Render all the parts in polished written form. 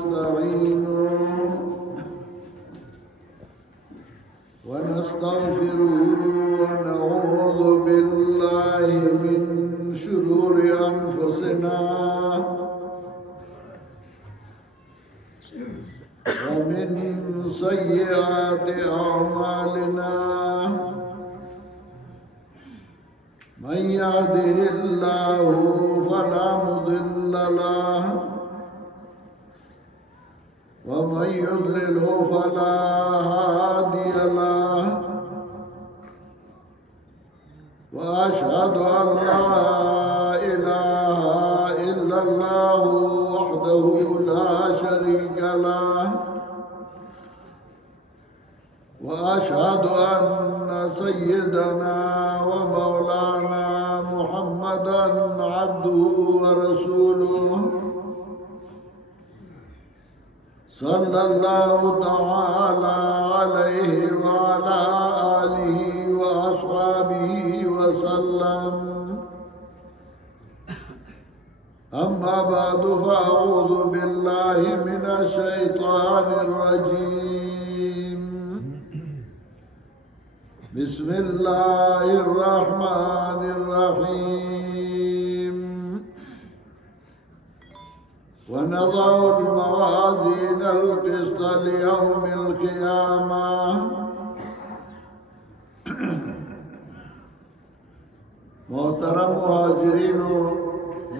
ونستعينه ونستغفره ونعوذ بالله من شرور أنفسنا ومن سيئات أعمالنا من يهده الله فلا مضل له ومن يضلله فلا هادي له وأشهد أن لا إله إلا الله وحده لا شريك له وأشهد أن سيدنا ومولانا محمدا عبده ورسوله صلى الله تعالى عليه وعلى آله وأصحابه وسلم أما بعد فأعوذ بالله من الشيطان الرجيم بسم الله الرحمن الرحيم ونضع الموازين القسط ليوم القيامة محترم حاضرین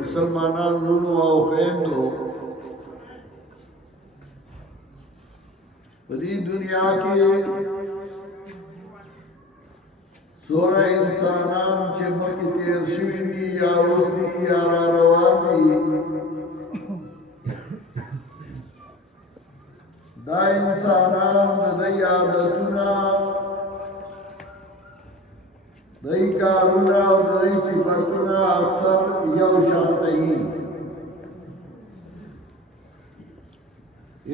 مسلمانان لونو او خویندو په دې دنیا کې څوره انسانان چې مخکې تیر شوي دي یا اوس دي یا را روان دي دا انسانان د دوی عادتونه دوی کارونه او دوی صفتونه اکثر یو شان دي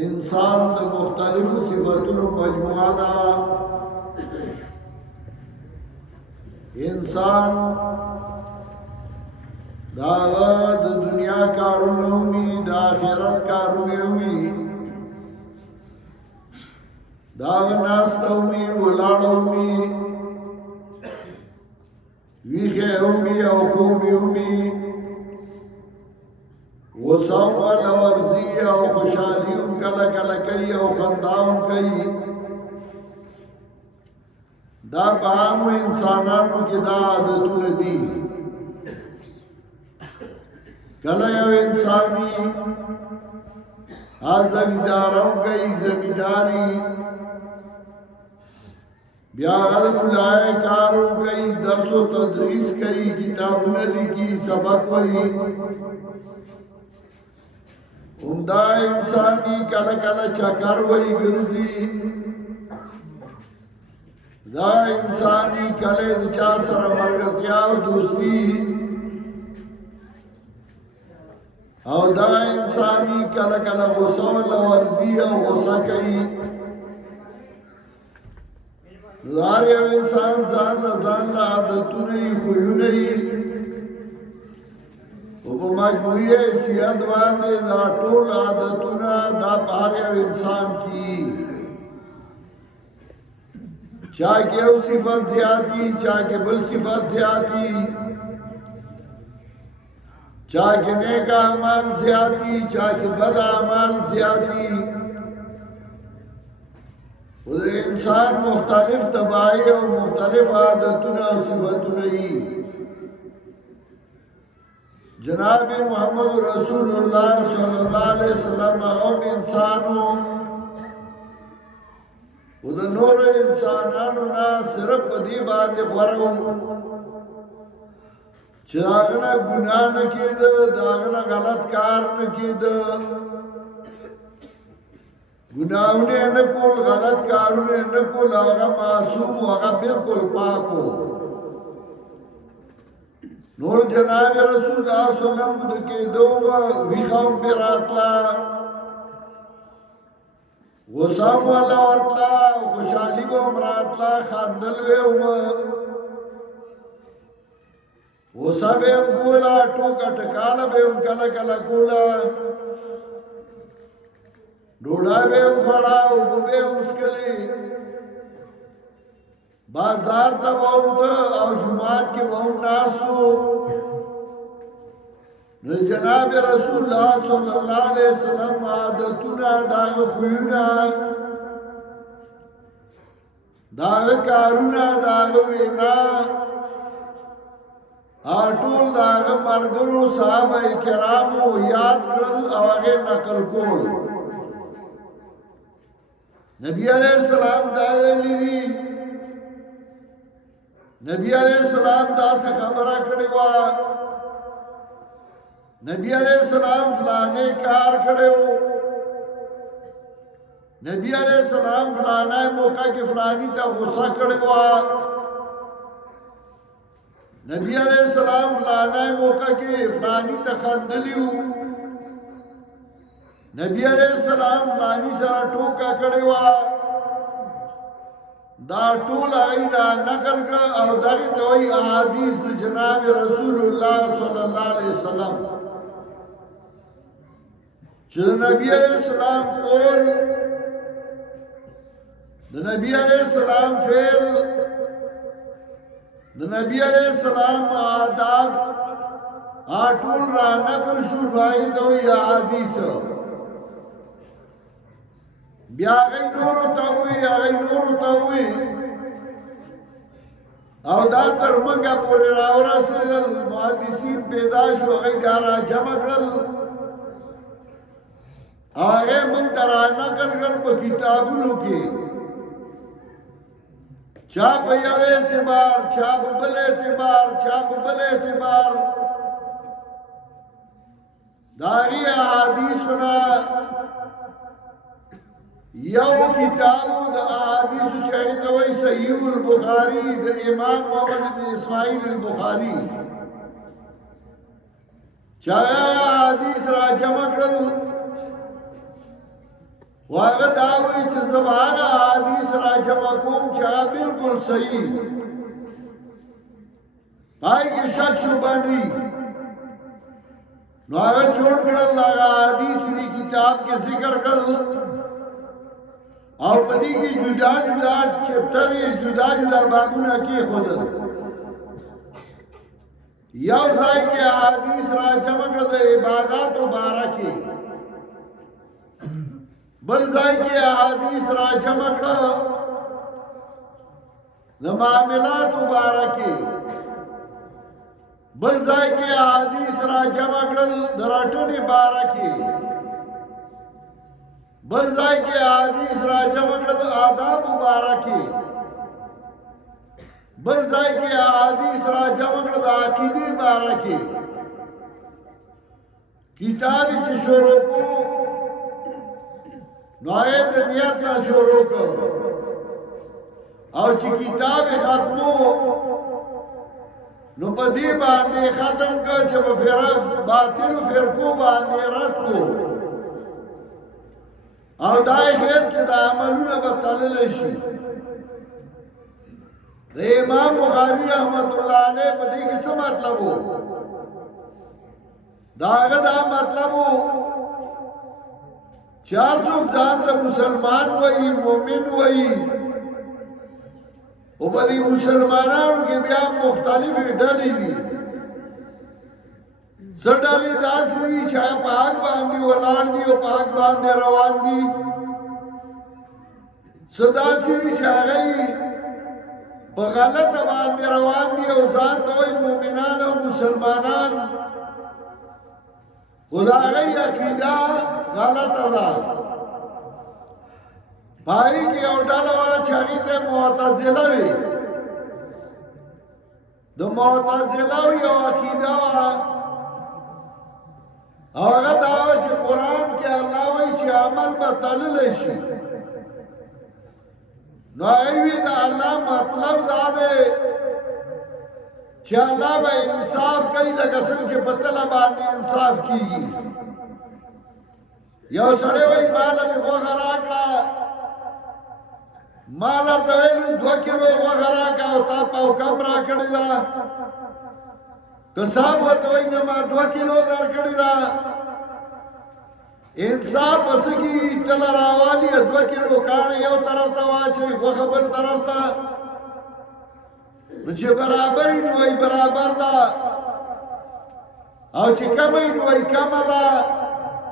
انسان د مختلفو صفتونو مجموعه ده انسان داغه د دنیا کارونه وي د آخرت کارونه وي داغه ناسته وي ولاړه وي ویخه وي او خوب وي وساو ولا ورزي او خوشالي کله کله کوي او خنداو کوي دا بعامو انسانانو کې دا عادتونه دي کله یو انسانی زمینداروں کئی زمینداری بیا غد ملائے کاروں کئی درس و تدریس کئی کتابوں لکھی سبق وئی عمدہ انسانی کل کل چکر وئی گرزی دا انسانی کلے دچا سر مرگرتیا و دوستی او دا انسانی کلا کلا غصہ لورزی او غصہ کئی لاری او انسان زان عادتو نئی خویو نئی او پا مجموعی حیثیت باندے دا طول عادتونا دا پاری او انسان کی چاہ کہ او صفت زیادی چاہ کہ بل صفت زیادی چاہ کہ نیک اعمال زیادی چاہ کہ بد اعمال زیادی انسان مختلف طباعی و مختلف عادتنا و صفتنا ہی جناب محمد رسول اللہ صلی اللہ علیہ وسلم اغم انسانوں و دا نور انسانانو نا صرف بدی باندې غورو چې داغنا گناہ نکید داغنا غلط کار نکید گناہونے نکول غلط کارونے نکول آغا معصوم و آغا بالکل پاکو نور جناب رسول اللہ صلی اللہ علیہ وسلم دکی دوما ویخام پر آتلا غصام والا ورطلا خوشحالی کو امراتلا خاندل وے غصہ بے ام کولا ٹوکا ٹکالا بے ام کلا کلا کولا ډوډۍ به هم خوړه اوبه به هم څښلې بازار ته به هم ته او جومات کې به هم ناست وو نو جناب رسول الله صلی الله علیه وسلم عادتونه د هغه خویونه د هغه کارونه د هغه وینا ټول د هغه ملګرو صحابه کرامو یاد کړل او هغه نقل کول نبی علیہ السلام دا ویلی دی نبی علیہ السلام دا سے خبره کړي وا نبی علیہ السلام فلانے کار کړي وو نبی علیہ السلام فلانا موقع کې فلانی ته غصه کړي وا نبی علیہ السلام فلانا موقع کې فلانی ته خندلیو نبی علیہ السلام فلانی سره ټوکا کړي وا دا ټول غیرا نقل کړ او دغه دوی احادیث د جناب رسول الله صلی الله علیه وسلم چې نبی علیہ السلام قول د نبی علیہ السلام فعل د نبی علیہ السلام عادات ټول را نقل شو دوی دوی احادیث بیا غي نور ته وی او دا تر منګه پورې راورسېدل محدثین پیدا شو غي دا را جمع کړل هغه مونږ ترا نقل کړل په کتابونو کې چا په یو اعتبار چا په بل اعتبار داغي حدیثنا یو کتابو د احادیث شهید وای صحیح البخاری د امام محمد بن اسماعیل البخاری چا حدیث را جمع کړل واغه دا وی چې زبانه حدیث را جمع کوم چا بالکل صحیح پای کې شک شو باندې نو هغه جوړ کړل هغه حدیث دی کتاب کې ذکر کړل او پدې کې جدا چپټر جدا بابونه کې خودل یو ځای کې حدیث را جمع کړل د عبادت مبارکي بل ځای کې حدیث را جمع کړل د معاملات مبارکي بل ځای کې حدیث را جمع کړل د راټونې مبارکي بل ځای کې حدیث را جمع کړل آداب مبارکي بل ځای کې حدیث را جمع کړل عقیده مبارکي کتاب چې شروع کو نوای د نیت نه شروع کو او چې کتاب ختمو نو په دې باندې ختم کړ چې په باطل فرقو باندې رد کو او دای خیر چې د عملونه به تلل شي د امام بخاری رحمت الله علیه په دې کې څه مطلب وو داغه دا مطلب وو چار څوک ځان ته مسلمان وایي مؤمن وایي او په دې مسلمانانو کې بیا مختلفې ډلې دي زړالي داسې چې پاک باندې ولاړ دي او پاک باندې روان دي صداسي چې هغه په غلطه باندې روان دي او ځان دوی مؤمنان او مسلمانان خدای عقیده غلطه ده پای کې او ډاله وا چې ته معتزله وي د معتزله یو عقیده هغه دا چې قران کې الله وایي چې عمل به تلل شي نو ایوی دا الله مطلب دا ده چې الله به انصاف کوي لکه څنګه چې په تل باندې انصاف کیږي یو سړی وایي مال دې وغه راکړه مال ته ویلو 2 کیلو وغه راکړه او تا په کم راکړی دا کساب وته وایي ما 2 کیلو درکړی دا انصاف پس کی تل راوالی 2 کیلو کاڼ یو طرف ته واچي غوښه بل طرف ته نو چې برابر وي نو یې برابر ده او چې کم وي نو یې کمه ده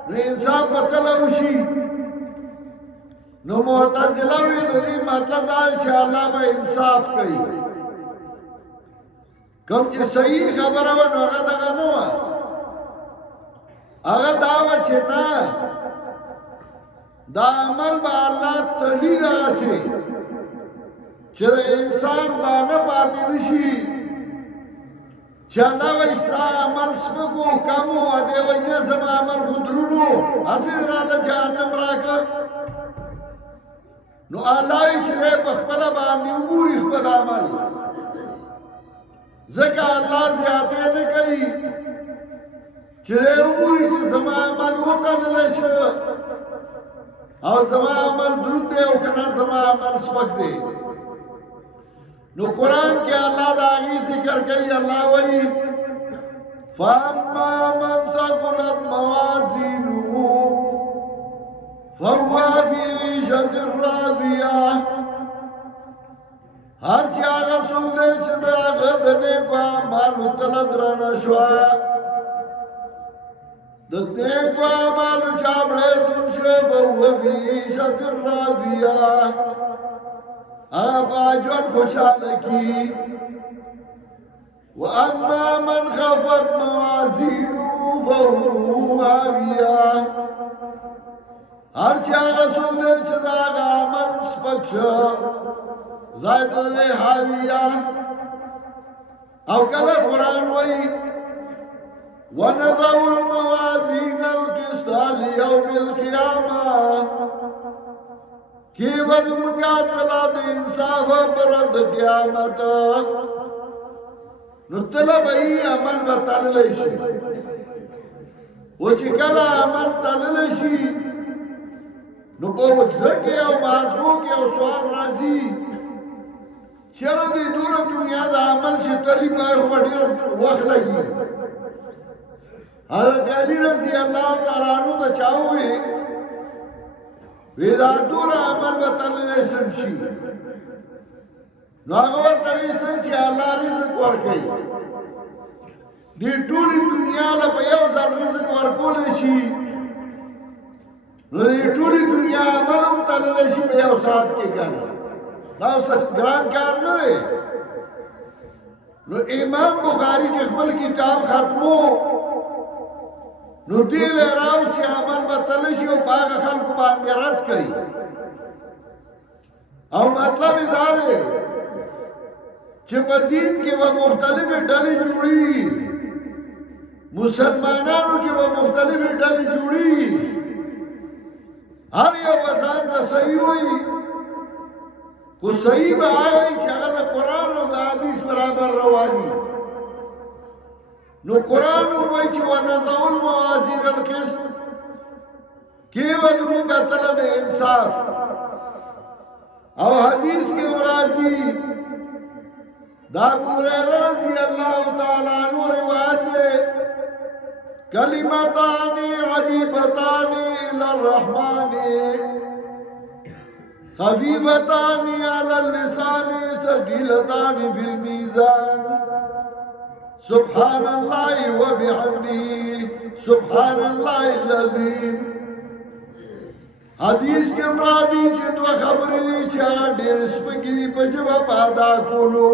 نو انصاف به کله وشي نو معتزله وي د دې مطلب دا چې الله به انصاف کوي کوم چې صحیح خبره وه نو هغه دغه نه وه هغه دا وه چې نه دا عمل به الله تلی دغسې چې د انسان به نه پاتې نشي چې الله وایي ستا عمل سپکو کم و دی وایي نه زما عمل خو درونو هسې راله جهنم راکړه نو الله وایي چې دی په خپله باندې وګوري خپل عمل ځکه الله زیاتې نه کوي چې دی وګوري چې زما عمل وتللی شه او زما عمل دروند دی او که نه زما عمل سپک دی نو قرآن کې الله د هغې ذکر کوي الله وایي فاما من ثقلت موازینه فهو فی عیشة راضیه هر چې هغه څوک دی چې د هغه د نیکو اعمالو تله درنه شوه د نیکو اعمالو چاپړی دون شوی فهو فی عیشة راضیه آبا جون خوشحال کی وَأَمَّا مَنْ خَفَتْ مَوَازِينُهُ فَأُمُّهُ هَاوِيَةٌ هر چا هغه څوک دی چې د هغه عمل سپک شه ځای ته دی هاویه او کله قرآن وایي وَنَضَعُ الْمَوَازِينَ الْقِسْطَ لِيَوْمِ الْقِيَامَةِ کی وزمگا تلا د انصاف پرد قیامت نو تلا بئی عمل بتللی شي و چې کله عمل تللی شي نو په وجه کې او مازغو کې او سوال راځي چیرې د دوره دنیا د عمل چې تلی پای خو ډېر وخت لګي حضرت علی رضی الله تعالی عنہ ته چاوي ویدا دور عمل بتللی سن شي نو هغه ورته وایي څنګه چې الله رزق ورکوي دې ټولې دنیا له په یو ځل رزق ورکولی شي نو دې ټولې دنیا عمل هم تللی شي په یو ساعت کې که نه دا اوس ګران کار نه دی نو امام بخاري چې خپل کتاب ختمو نو دی له راو چې عمل به تللی شي او په هغه خلکو باندې رد کوي او مطلب یې دا دی چې په دین کې به مختلفې ډلې جوړي مسلمانانو کې به مختلفې ډلې جوړي هر یو به ځان ته صحیح وایي خو صحیح به هغه وي چې هغه د قرآن او د حدیث برابر رواني نو قرآن وایي چې ونضع الموازین القسط کې به زموږ تله د انصاف او حدیث کې راځي دا ابو هريره رضی الله تعالی عنہ روایت ده کلمتان حبیبتان الی الرحمن خفیفتان علی اللسان ثقیلتان فی المیزان سبحان الله وبحمده سبحان الله العظیم حدیث کې مرادی چې دوه خبرې دي چې هغه ډېر سپکې دي په ژبه په ادا کولو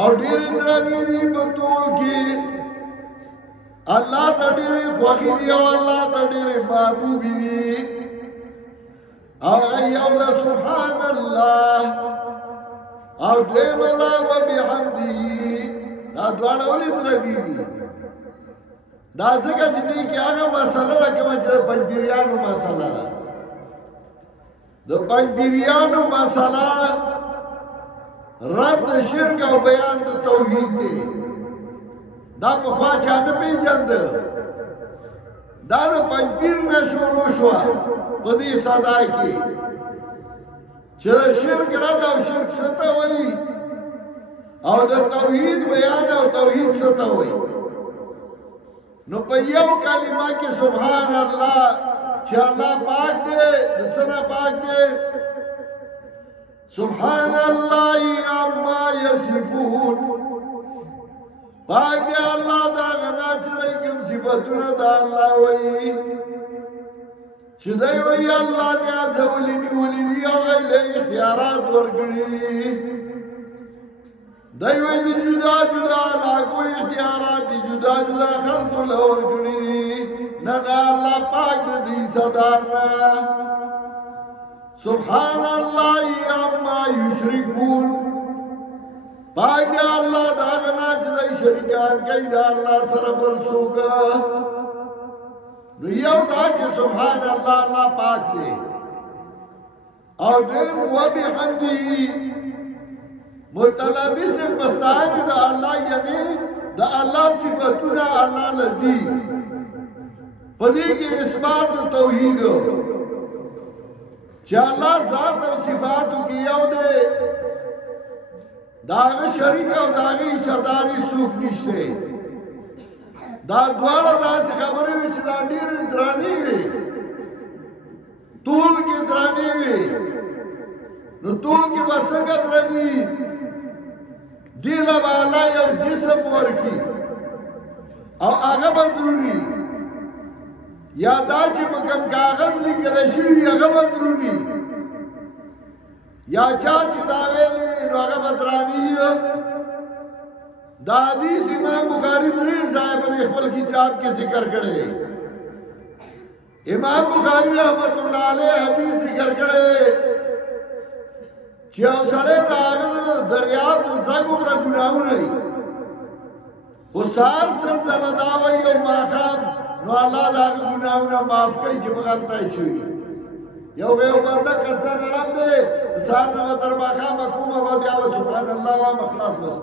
او ډېر درنې دي په تول کې الله ته ډېرې خوښې دي او الله ته ډېرې محبوبې دي هغه یو ده سبحان الله او دویمه ده وبحمده دا دواړه ولې درنې دي دا ځکه چې دې کې هغه مسله ده کومه چې د پنځپیریانو مسله ده د پنځپیریانو مسله رد شرک او بیان د توحید دی دا پخوا چا نه پېژانده دا د پنځپیر نه شروع شوه په دې صدای کې چې د شرک رد او شرک څه ته وایي او د توحید بیان او توحید څه ته وایي نو په یو کلمه کې سبحان الله چې الله پاک دی د سنا پاک دی سبحان الله عما یصفون پاک دی الله دا غنا چې کوم صفاتونه د الله وایي چې دوی وایي الله نیاز ولې دی او له اختیارات ورکړي دوی وایي د جدا جدا لاګو اختیارات دي جدا جدا خلق له ورکړي نه الله پاک دی صدارنا سبحان الله عما یشرکون پاک دی الله دا غنا چې دوی شریکان کوي دا الله سره بل څوک نو یو دا چې سبحان الله الله پاک دی او دیم وبحمده متلبس پستان دا الله یعنی دا الله صفاتونه الله لدی پدې کې اثبات توحید چې الله ذات او صفاتو کې یو دی داغه شریک او داغه صداري څوک نشته دا دواړه داسې خبرې وي چې دا ډېر درانې وي ټول کې درانې وي نو ټول کې به څنګه درانې دې له به الله یو جسم ورکړي او هغه به دروني یا دا چې په کوم کاغذ لیکل شوي هغه به دروني یا چا چې دا ویلي وي نو هغه به درانې دا حدیث امام بخاری درې ځای په خپل کتاب کې ذکر کړي امام بخاری رحمت الله علیه حدیث ذکر کړي چې اوسړه دا دریاب د زګو پر ګناونه وسار سلسله دا وایي او ماقام نو الله دا ګناونه معاف کوي چې په غلطه شي یو باندې کسر رحم دې سار نو تر ماقام کومه بیا سبحان الله وا مخلاص بس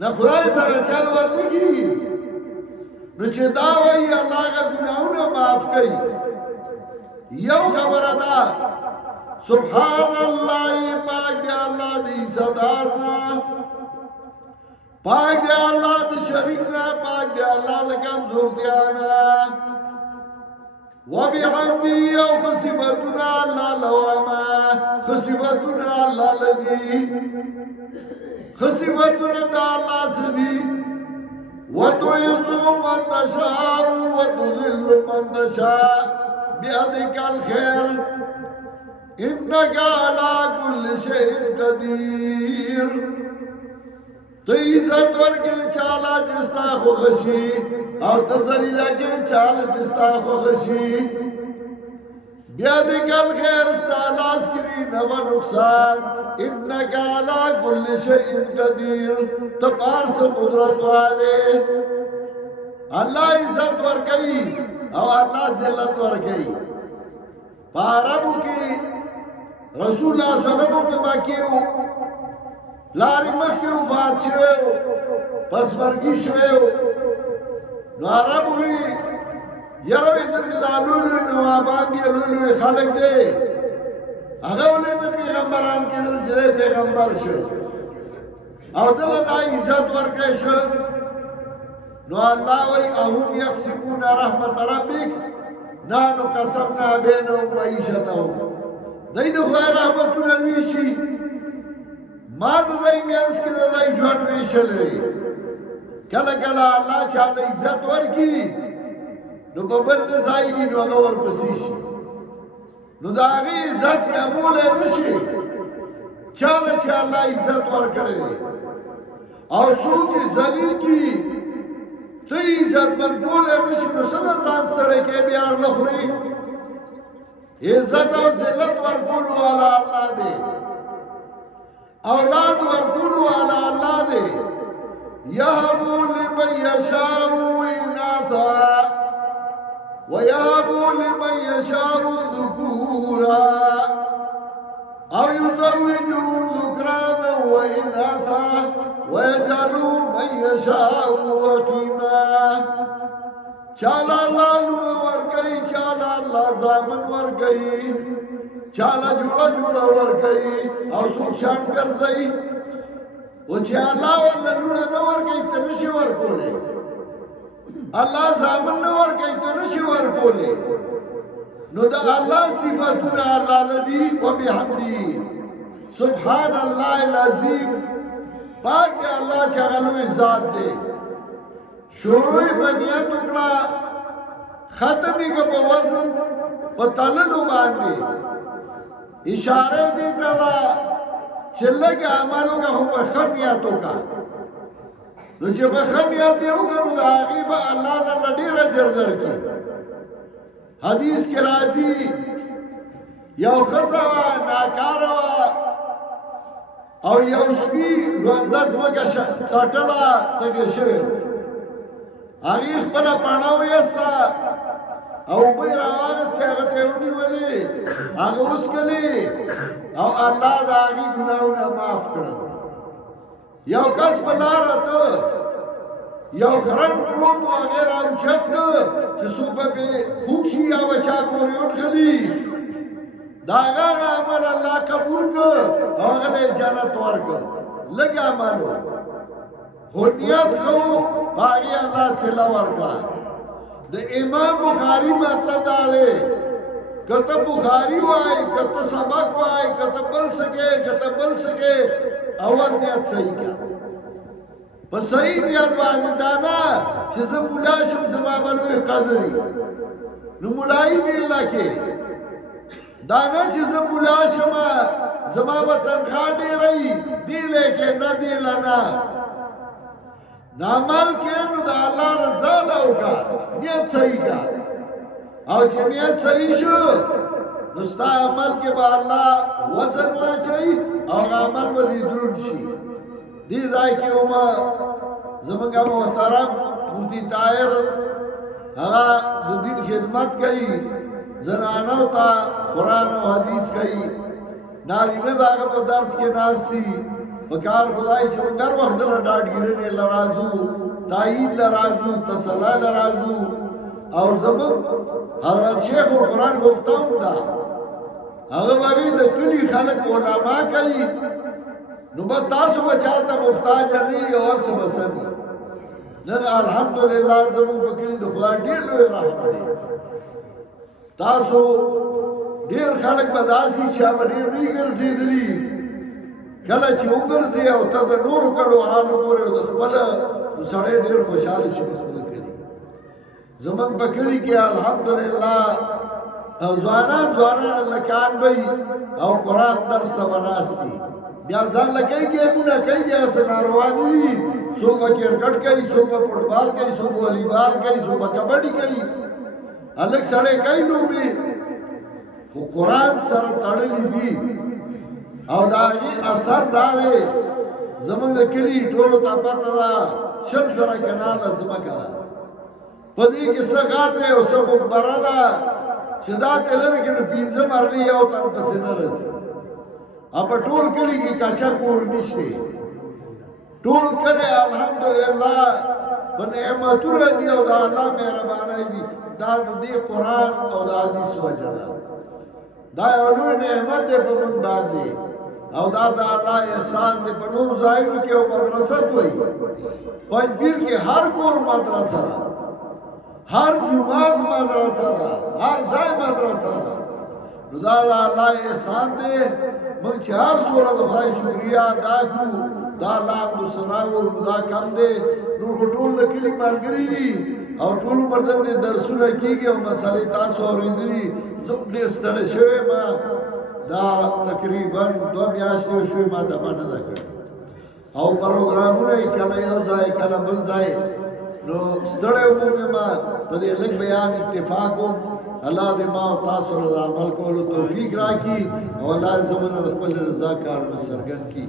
نه خدای سره چل ورنګي نو چې دا وایي الله غا ګناونه معاف کوي یو خبره ده سبحان الله پاک دی الله دی صدارنا پاک دی الله دی شریکنا پاک دی الله دی کمزورتیانا وبحمدی او خصفتنا الله لواما خصفتنا الله لدی خصفتنا دا الله سدی وتعز من تشاء وتذل من تشاء بيدك الخير انك على كل شيء قدير عزت ورکه چاله جستا خوشي او تذلیل کې چاله جستا خوشي بیا دې کل خیر استعلاس کړي نو نقصان انك على كل شيء قدير تبارس قدرت والے الله عزت ورکړي او الله ذلت ورکړي پارابو کې رسول الله صلی الله علیه وسلم مکیو لارې مخکې وفات شوی پس مرګي شوی نو عربو وی یاره دا لولو نوابان دی لولو خلق دی هغه ولې نه پیغمبران کېدل چې پیغمبر شو او دله دا عزت ورکړی شو نو الله وی اهم یقسمون رحمت ربک نحن قسمنا بینهم معیشتهم دای د خدای رحمتونه ویشي ما د دای میانس کې د دای ژوند ویشلې کله کله الله چاله عزت ورکي نو په بل ځایږي نو هغه ورپسې شي نو دا هغه عزت قبول نشي چاله چې الله عزت ورکړي او سوچ ذلیل کی ته عزت منقول نشي نو څنګه ځان ستړی کې بیا نه خوري عزت او ذلت ورکول والا الله دی اولاد ورکول والا الله دی يهب لمن يشاء إناثا ويهب لمن يشاء الذكورا أو يزوجهم ذكرانا وإناثا ويجعل من يشاء وكيما چالا الله نور ورکي چالا الله زامن ورکي چالا جوړا جوړا ورکي او څوک شان ګرځي و چې الله ولونه نو ورکي ته نشي ورکولې الله زامن نه ورکوي ته نشي ورکولی نو د الله صفتونه الله لدي وبحمده سبحان الله العظیم پاک دی الله چې هغه لوی ذات دی شروع یې په نیت وکړه ختم یې که په وزن په تللو باندې اشاره دې ته ده چې لږ عمل وکړه خو په ښه نیت وکړه نو چې په ښه نیت یې وکړه نو د هغې به الله درله ډېر اجر درکړي حدیث کې راځي یو ښځه وه ناکاره وه او یو سپي لونده ځمکه څټله تږې شوې هغې خپله پاڼه ویسته او اوبه یې راواغېستې هغه ته یې ونیولې هغه وڅښلې او الله د هغې ګناهونه معاف کړل یو کس په لاره ته یو خرن پروت و هغې راوچت کړ چې څوک به پرې خوږ شي یا به چا پورې وټکلي د هغه عمل الله قبول کړ او هغه ته یې جنت ورکړ لږ عمل و خو نیت ښه و په هغې الله صله ورکړه د امام بخاري مطلب دا دی که ته بخاري وایې که ته سبق وایې که ته بل څه کوې که ته بل څه کوې اول نیت صحیح کړه په صحیح نیت باندې دا نه چې زه ملا شم زما به لوی قدر وي نو ملایي دې علاقې دا نه چې زه ملا شم زما به تنخواه ډېره وي دې لیکې نه دې له نه عمل کې نو د الله رضا له وکړه نیت صحیح کړه او چې نیت صحیح شو نو ستا عمل کې به الله وزن واچوي او عمل به دې دروند شي دې ځای کې هم زموږ محترم مفتي طاهر هغه د دین خدمت کوي زنانو ته قرآن او حدیث کوي نارینه د هغه په درس کې ناست دي په کار خدای چې موږ هر وخت دله ډاډګیرنې له راځو تایید له راځو تسلی له راځو او زموږ حضرت شیخ القرآن گفته هم ده هغه به وي د کلي خلک علما کوي نو به تاسو به چاته محتاج نه یې او هر څه به سمي نن الحمدلله زموږ په کلي د خدای ډېر لوی رحمت دی تاسو ډېر خلک به داسې چې هغه ډېر نه یې ګرځېدلي کله چې وګرځې او ته د نورو کډو حال وګورې او د خپله نو سړی ډېر خوشحاله شي په کلي زموږ په کلي کې الحمدلله ځوانان لکان وي او قرآن درس ته به ناست دي بیا ځان له کوي ګیمونه کوي دي هسې ناروا نه دي څوک به کرکټ کوي څوک به فټبال کوي څوک به والیبال کوي څوک به کبډي کوي هلک سړی کوي لوبې خو قرآن سره تړلي دي او د هغې اثر دا دی زموږ د کلي ټولو ته پته ده 20 زره کناله ځمکه ده په دې کې څه غار دی او څه مقبره ده چې دا ته لرې کړي 15 مرلې یو تن پسې نه رسي او په ټول کلي کې کچا کور نشته ټول کلی الحمدلله په نعمتونه دي او د الله مهربانۍ دي دا د دې قرآن او د حدیث وجه ده دا یو لوی نعمت دی په موږ باندې او دا د الله احسان دی په نورو ځایونو کې یو مدرسه دوی پنځپیر کې هر کور مدرسه ده هر جمعات مدرسه ده هر ځای مدرسه ده نو دا د الله احسان دی موږ چې هر څومره د خدای شکریا ادا کړو دا الله حمد ثنا وایو دا کم دی نور خو ټول د کلي ملګري دي او ټول پر دې درسونه کېږي او مسلې تاسو اورېدلي زه ډېر ستړی شوی یم دا تقریبا 2 میاشتې شوې ما دفعه نه ده کړې او پروګرامونه یې کله یو ځای کله بل ځای نو ستړی وم ما په دې لږ بیان اتفاق وم الله دې ما او تاسو له عمل کولو توفیق راکړي او الله زموږ د خپل رضا کارونه څرګند کړي